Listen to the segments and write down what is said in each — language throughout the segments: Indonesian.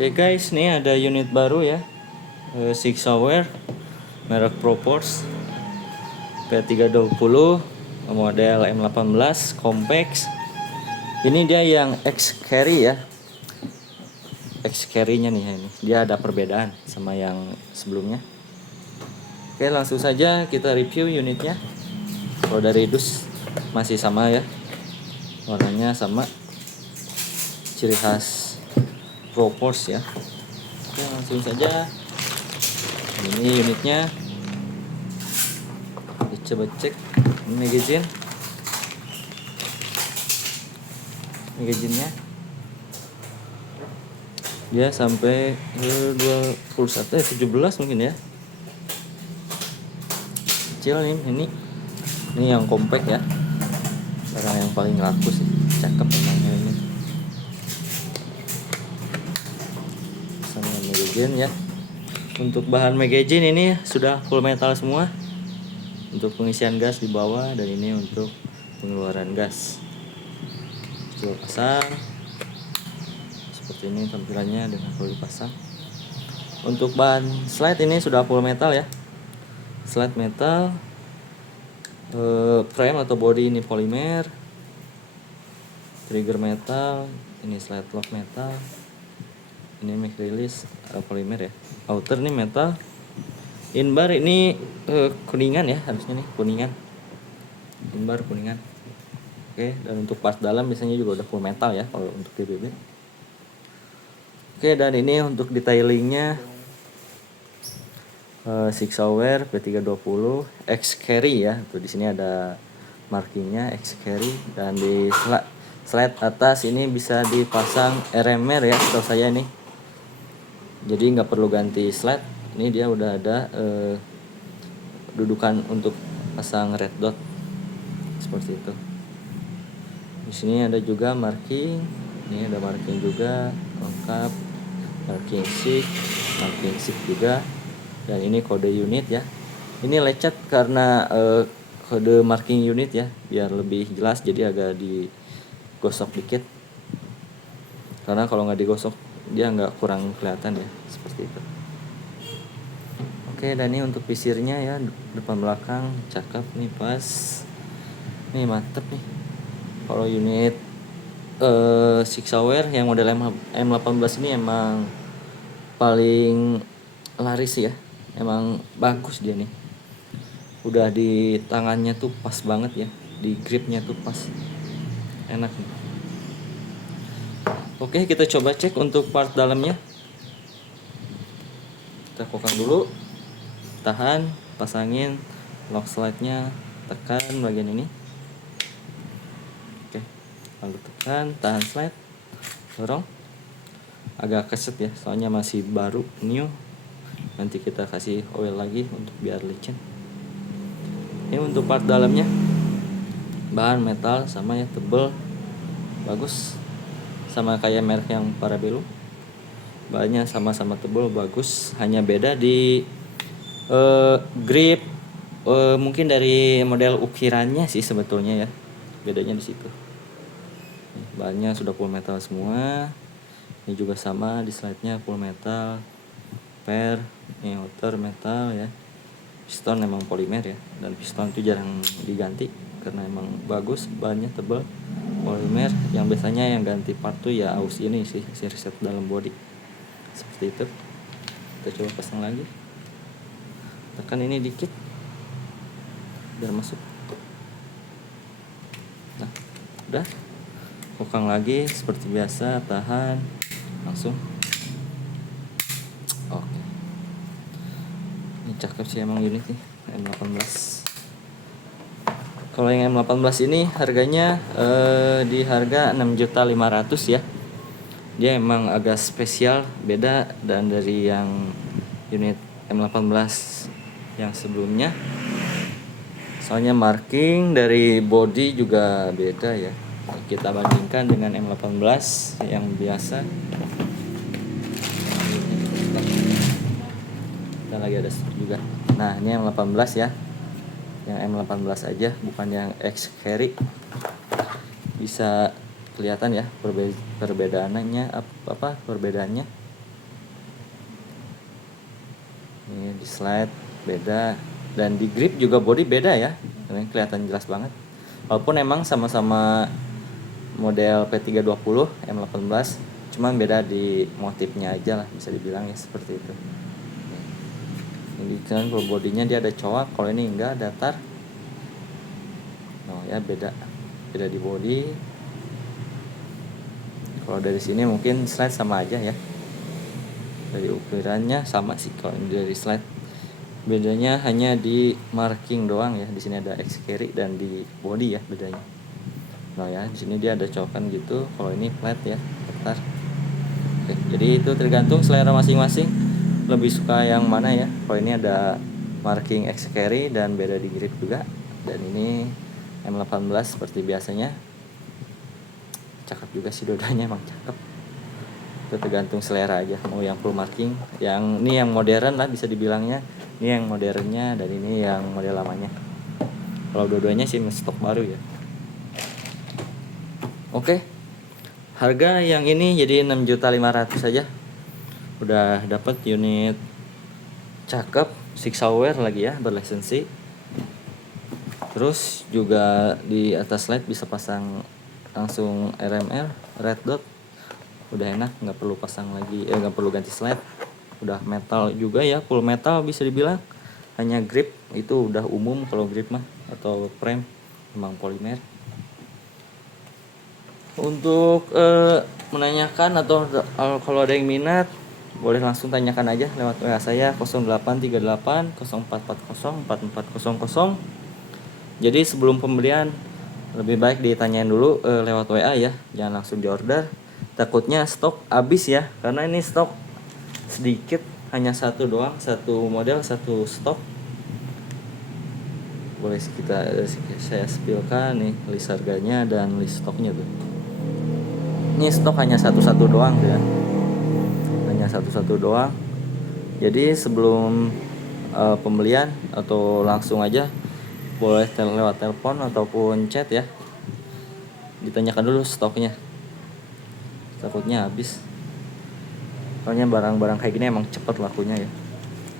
Oke guys, nih ada unit baru ya, Six Hour merek Proporce P320 model M18 Compact. Ini dia yang X carry ya, X carry-nya nih ini. Dia ada perbedaan sama yang sebelumnya. Oke, langsung saja kita review unitnya. Kalau dari dus masih sama ya, warnanya sama, ciri khas Proporce ya. Oke, langsung saja. Ini unitnya. Coba cek magazinnya. Dia sampai 17 mungkin ya. Kecil nih ini yang compact ya. Barang yang paling laku sih. Cakep emangnya ini. Sama magazine ya. Untuk bahan magazine ini sudah full metal semua. Untuk pengisian gas di bawah, dan ini untuk pengeluaran gas. Coba pasang. Seperti ini tampilannya dengan full dipasang. Untuk bahan slide ini sudah full metal ya. Slide metal, frame atau body ini polimer, trigger metal, ini slide lock metal, ini make release polimer ya. Outer nih metal. Inbar ini kuningan ya, harusnya nih kuningan. Inbar kuningan. Oke, dan untuk part dalam biasanya juga udah full metal ya kalau untuk DBB. Oke, dan ini untuk detailingnya Six Hour P320 X carry ya. Tuh di sini ada markingnya X carry, dan di slide atas ini bisa dipasang RMR ya, setahu saya nih. Jadi nggak perlu ganti slide. Ini dia udah ada dudukan untuk pasang red dot seperti itu. Di sini ada juga marking. Ini ada marking juga lengkap, marking SIG juga. Dan ini kode unit ya. Ini lecet karena kode marking unit ya, biar lebih jelas, jadi agak digosok dikit. Karena kalau nggak digosok dia nggak kurang kelihatan ya, seperti itu. Oke, dan ini untuk visirnya ya, depan belakang cakep nih, pas. Nih mantep nih. Kalau unit Six Hour yang model M18 ini emang paling laris ya. Emang bagus dia nih. Udah di tangannya tuh pas banget ya. Di gripnya tuh pas. Enak nih. Oke, kita coba cek untuk part dalamnya. Kita kokang dulu. Tahan, pasangin lock slide-nya, tekan bagian ini. Oke, lalu tekan, tahan slide, dorong. Agak keset ya, soalnya masih baru, new. Nanti kita kasih oil lagi untuk biar licin. Ini untuk part dalamnya, bahan metal sama ya, tebel, bagus, sama kayak merek yang Parabellum. Bahannya sama-sama tebel, bagus. Hanya beda di grip, mungkin dari model ukirannya sih sebetulnya ya, bedanya di situ. Bahannya sudah full metal semua. Ini juga sama, di slide-nya full metal, per, ini outer metal ya. Piston emang polimer ya, dan piston itu jarang diganti karena emang bagus, bahannya tebal, polimer. Yang biasanya yang ganti part tuh ya aus ini sih, si reset dalam body. Seperti itu. Kita coba pasang lagi. Tekan ini dikit biar masuk. Nah, udah. Kokang lagi seperti biasa, tahan, langsung. Oke. Ini cakep sih emang unit nih M18. Kalau yang M18 ini harganya di harga 6.500.000 ya. Dia emang agak spesial, beda dan dari yang unit M18 yang sebelumnya. Soalnya marking dari body juga beda ya. Kita bandingkan dengan M18 yang biasa. Kita lagi ada stok juga. Nah, ini yang 18 ya. Yang M18 aja, bukan yang X carry. Bisa kelihatan ya perbedaannya, perbedaannya. Ini di slide beda, dan di grip juga body beda ya, ini kelihatan jelas banget. Walaupun emang sama-sama model P320 M18, cuman beda di motifnya aja lah, bisa dibilang ya seperti itu. Ini kan kalau bodinya dia ada coak, kalau ini enggak, datar. Oh ya, beda di body. Kalau dari sini mungkin slide sama aja ya, dari ukurannya sama sih kalau dari slide. Bedanya hanya di marking doang ya. Di sini ada X carry dan di body ya bedanya. Nah ya, di sini dia ada cokan gitu. Kalau ini flat ya, datar. Oke, jadi itu tergantung selera masing-masing. Lebih suka yang mana ya? Kalau ini ada marking X carry dan beda di grip juga. Dan ini M18 seperti biasanya. Cakep juga sih dodanya, emang cakep. Itu tergantung selera aja, mau yang full marking, yang ini yang modern lah bisa dibilangnya. Ini yang modernnya dan ini yang model lamanya. Kalau dua-duanya sih stok baru ya. Oke. Harga yang ini jadi 6.500.000 saja. Udah dapat unit cakep, six hour lagi ya, berlisensi. Terus juga di atas slide bisa pasang langsung RML red dot. Udah enak, nggak perlu pasang lagi, nggak perlu ganti slide. Udah metal juga ya, full metal bisa dibilang. Hanya grip itu udah umum kalau grip mah, atau frame memang polimer. Untuk menanyakan atau kalau ada yang minat, boleh langsung tanyakan aja lewat WA saya 0838 0440 4400. Jadi sebelum pembelian lebih baik ditanyain dulu lewat WA ya, jangan langsung diorder. Takutnya stok habis ya, karena ini stok sedikit, hanya satu doang, satu model, satu stok. Boleh saya spillkan nih list harganya dan list stoknya tuh. Ini stok hanya satu-satu doang ya, hanya satu-satu doang. Jadi sebelum pembelian atau langsung aja boleh lewat telepon ataupun chat ya, ditanyakan dulu stoknya, takutnya habis. Soalnya barang-barang kayak gini emang cepet lakunya ya,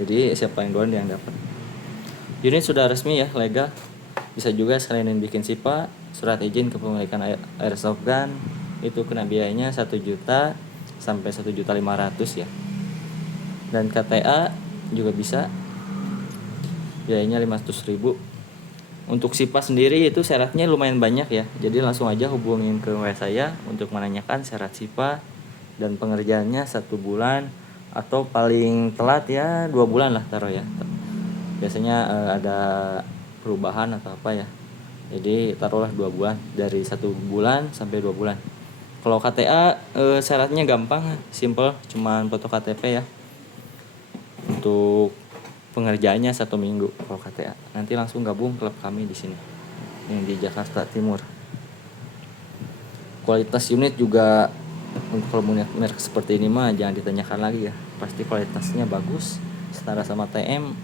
jadi siapa yang duluan yang dapat. Unit sudah resmi ya, legal. Bisa juga sekalian bikin SIPA, surat izin kepemilikan airsoft gun. Itu kena biayanya 1 juta sampai 1.500.000 ya. Dan KTA juga bisa, biayanya 500.000. Untuk SIPA sendiri itu syaratnya lumayan banyak ya, jadi langsung aja hubungin ke WA saya untuk menanyakan syarat SIPA. Dan pengerjaannya 1 bulan atau paling telat ya 2 bulan lah taruh ya. Biasanya ada perubahan atau apa ya, jadi taruhlah 2 bulan, dari 1 bulan sampai 2 bulan. Kalau KTA syaratnya gampang, simple, cuman foto KTP ya. Untuk pengerjaannya 1 minggu kalau KTA. Nanti langsung gabung klub kami di sini, yang di Jakarta Timur. Kualitas unit juga, untuk kalau merek seperti ini mah jangan ditanyakan lagi ya, pasti kualitasnya bagus, setara sama TM.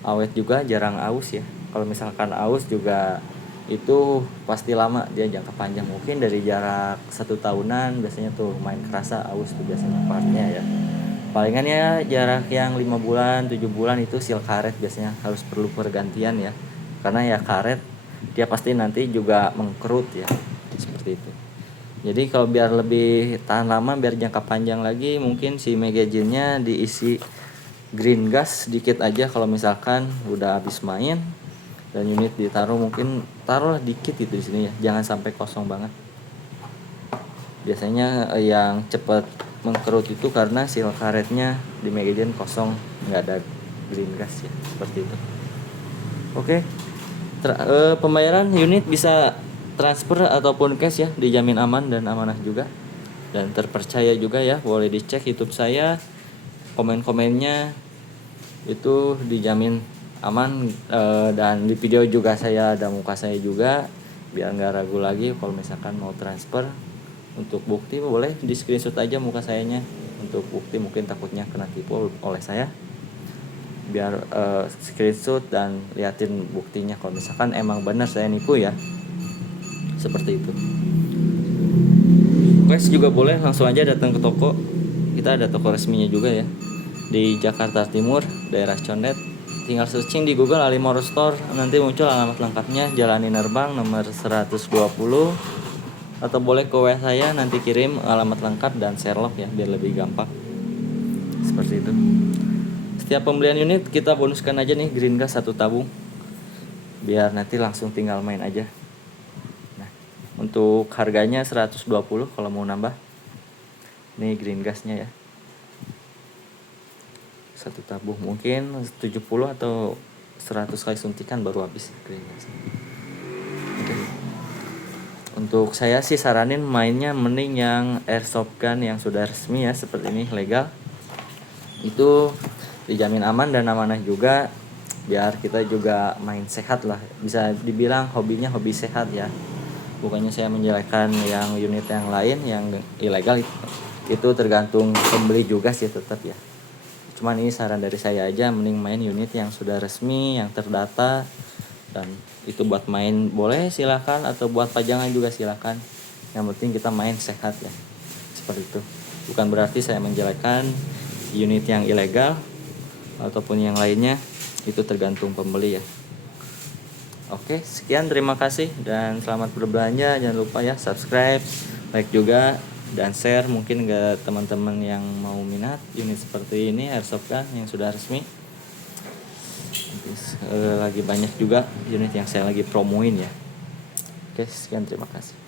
Awet juga, jarang aus ya. Kalau misalkan aus juga itu pasti lama, dia jangka panjang, mungkin dari jarak 1 tahunan biasanya tuh main kerasa aus tuh biasanya partnya ya. Palingan ya jarak yang 5 bulan 7 bulan itu seal karet biasanya harus perlu pergantian ya, karena ya karet dia pasti nanti juga mengkerut ya, seperti itu. Jadi kalau biar lebih tahan lama, biar jangka panjang lagi, mungkin si magazine-nya diisi green gas sedikit aja kalau misalkan udah habis main. Dan unit ditaruh, mungkin taruhlah dikit gitu di sini ya, jangan sampai kosong banget. Biasanya yang cepat mengkerut itu karena seal karetnya di magazine kosong, nggak ada green gas ya, seperti itu. Oke. Pembayaran unit bisa transfer ataupun cash ya, dijamin aman dan amanah juga, dan terpercaya juga ya. Boleh dicek YouTube saya, komen-komennya itu dijamin aman. Dan di video juga saya ada muka saya juga, biar nggak ragu lagi kalau misalkan mau transfer. Untuk bukti boleh di screenshot aja muka sayanya, untuk bukti, mungkin takutnya kena tipu oleh saya, biar screenshot dan liatin buktinya kalau misalkan emang benar saya nipu ya, seperti itu. Cash juga boleh, langsung aja datang ke toko, kita ada toko resminya juga ya. di Jakarta Timur, daerah Condet. Tinggal searching di Google Ali Motor Store, nanti muncul alamat lengkapnya, Jalan Inerbang nomor 120. Atau boleh ke WA saya, nanti kirim alamat lengkap dan Sherlock ya, biar lebih gampang. Seperti itu. Setiap pembelian unit kita bonuskan aja nih green gas 1 tabung, biar nanti langsung tinggal main aja. Nah, untuk harganya 120 kalau mau nambah. Nih green gasnya ya, 1 tabung mungkin 70 atau 100 kali suntikan baru habis green gas. Oke. Untuk saya sih saranin mainnya mending yang airsoft gun yang sudah resmi ya, seperti ini legal. Itu dijamin aman dan amanah juga, biar kita juga main sehat lah, bisa dibilang hobinya hobi sehat ya. Bukannya saya menjelekkan yang unit yang lain yang ilegal, itu tergantung pembeli juga sih tetap ya. Cuman ini saran dari saya aja, mending main unit yang sudah resmi, yang terdata, dan itu buat main boleh silakan, atau buat pajangan juga silakan. Yang penting kita main sehat ya, seperti itu. Bukan berarti saya menjelekkan unit yang ilegal ataupun yang lainnya, itu tergantung pembeli ya. Oke, sekian, terima kasih dan selamat berbelanja. Jangan lupa ya subscribe, like juga, dan share mungkin ke teman-teman yang mau minat unit seperti ini airsoft gun yang sudah resmi. Lagi banyak juga unit yang saya lagi promoin ya. Oke, sekian, terima kasih.